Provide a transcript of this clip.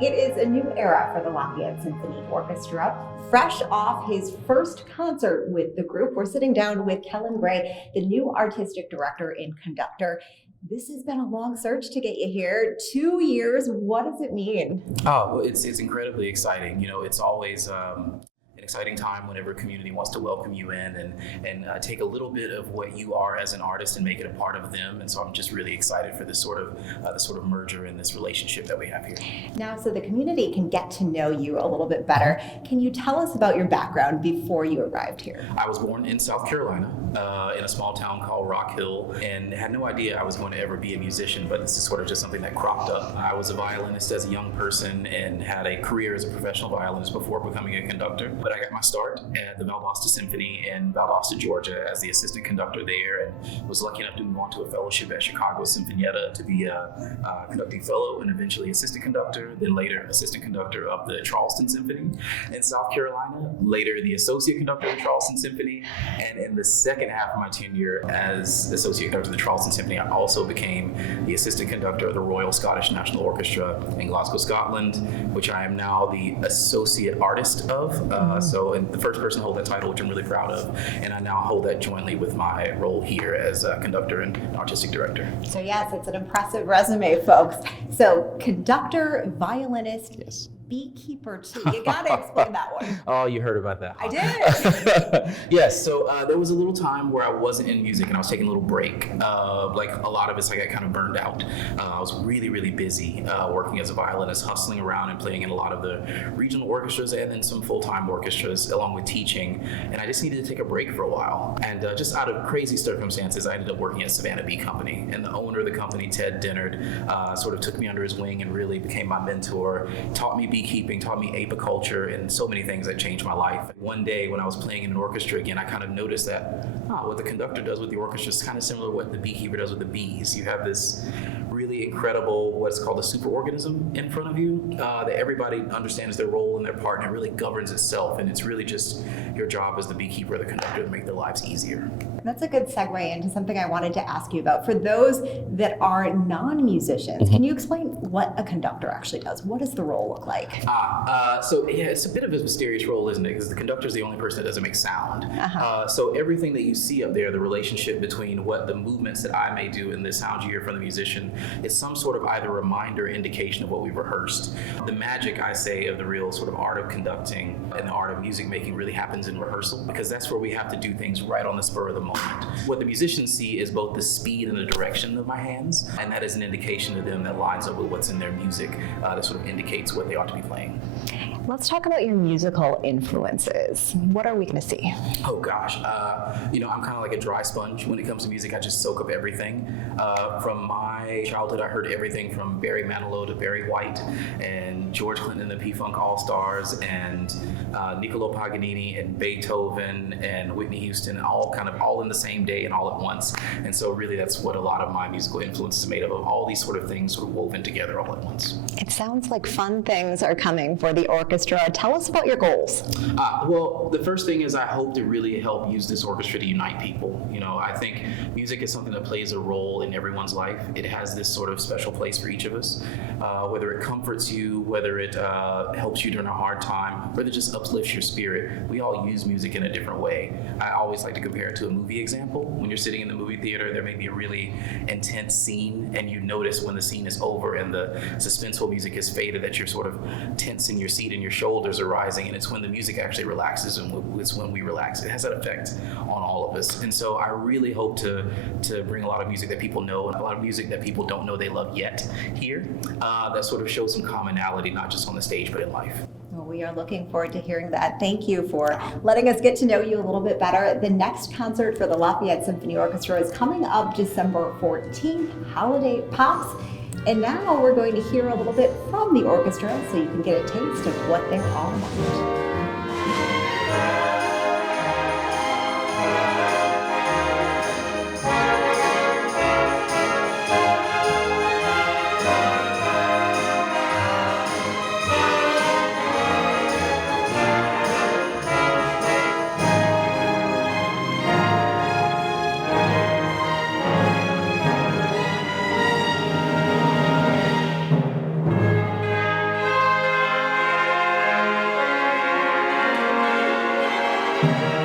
It is a new era for the Lafayette Symphony Orchestra. Fresh off his first concert with the group, we're sitting down with Kellen Gray, the new artistic director and conductor. This has been a long search to get you here. 2 years, what does it mean? Oh, well, it's incredibly exciting. You know, it's always an exciting time whenever a community wants to welcome you in and take a little bit of what you are as an artist and make it a part of them. And so I'm just really excited for this sort of merger and this relationship that we have here. Now, so the community can get to know you a little bit better. Can you tell us about your background before you arrived here? I was born in South Carolina, in a small town called Rock Hill, and had no idea I was going to ever be a musician, but this is sort of just something that cropped up. I was a violinist as a young person and had a career as a professional violinist before becoming a conductor. But I got my start at the Valdosta Symphony in Valdosta, Georgia as the assistant conductor there, and was lucky enough to move on to a fellowship at Chicago Sinfonietta to be a conducting fellow and eventually assistant conductor, then later assistant conductor of the Charleston Symphony in South Carolina, later the associate conductor of the Charleston Symphony, and in the second half of my tenure as associate conductor of the Charleston Symphony, I also became the assistant conductor of the Royal Scottish National Orchestra in Glasgow, Scotland, which I am now the associate artist of. And the first person to hold that title, which I'm really proud of, and I now hold that jointly with my role here as a conductor and artistic director. So yes, it's an impressive resume, folks. So conductor, violinist, yes. Beekeeper too. You gotta explain that one. Oh, you heard about that. I did. Yes, so there was a little time where I wasn't in music and I was taking a little break. Like a lot of us, I got kind of burned out. I was really, really busy working as a violinist, hustling around and playing in a lot of the regional orchestras and then some full-time orchestras along with teaching. And I just needed to take a break for a while. And just out of crazy circumstances, I ended up working at Savannah Bee Company. And the owner of the company, Ted Dennard, sort of took me under his wing and really became my mentor, taught me beekeeping, taught me apiculture, and so many things that changed my life. One day when I was playing in an orchestra again, I kind of noticed that what the conductor does with the orchestra is kind of similar to what the beekeeper does with the bees. You have this really incredible, what's called a superorganism in front of you that everybody understands their role and their part, and it really governs itself. And it's really just your job as the beekeeper or the conductor to make their lives easier. That's a good segue into something I wanted to ask you about. For those that are non-musicians, can you explain what a conductor actually does? What does the role look like? So yeah, it's a bit of a mysterious role, isn't it? Because the conductor is the only person that doesn't make sound. So everything that you see up there, the relationship between what the movements that I may do and the sound you hear from the musician, is some sort of either reminder or indication of what we've rehearsed. The magic, I say, of the real sort of art of conducting and the art of music making really happens in rehearsal, because that's where we have to do things right on the spur of the moment. What the musicians see is both the speed and the direction of my hands, and that is an indication to them that lines up with what's in their music that sort of indicates what they ought to be playing. Let's talk about your musical influences. What are we going to see? Oh gosh, I'm kind of like a dry sponge when it comes to music. I just soak up everything. From my childhood, I heard everything from Barry Manilow to Barry White and George Clinton and the P-Funk All-Stars and Niccolo Paganini and Beethoven and Whitney Houston, all in the same day and all at once. And so really that's what a lot of my musical influence is made of all these sort of things sort of woven together all at once. It sounds like fun things are coming for the orchestra. Tell us about your goals. Well, the first thing is I hope to really help use this orchestra to unite people. I think music is something that plays a role in everyone's life. It has this sort of special place for each of us, whether it comforts you, whether it helps you during a hard time, whether it just uplifts your spirit. We all use music in a different way. I always like to compare it to a movie example. When you're sitting in the movie theater, there may be a really intense scene, and you notice when the scene is over and the suspenseful music is faded that you're sort of tense in your seat and your shoulders are rising, and it's when the music actually relaxes and it's when we relax. It has that effect on all of us. And so I really hope to bring a lot of music that people know and a lot of music that people don't know they love yet here, that sort of shows some commonality, not just on the stage, but in life. Well, we are looking forward to hearing that. Thank you for letting us get to know you a little bit better. The next concert for the Lafayette Symphony Orchestra is coming up December 14th, Holiday Pops. And now we're going to hear a little bit from the orchestra so you can get a taste of what they're all about. you.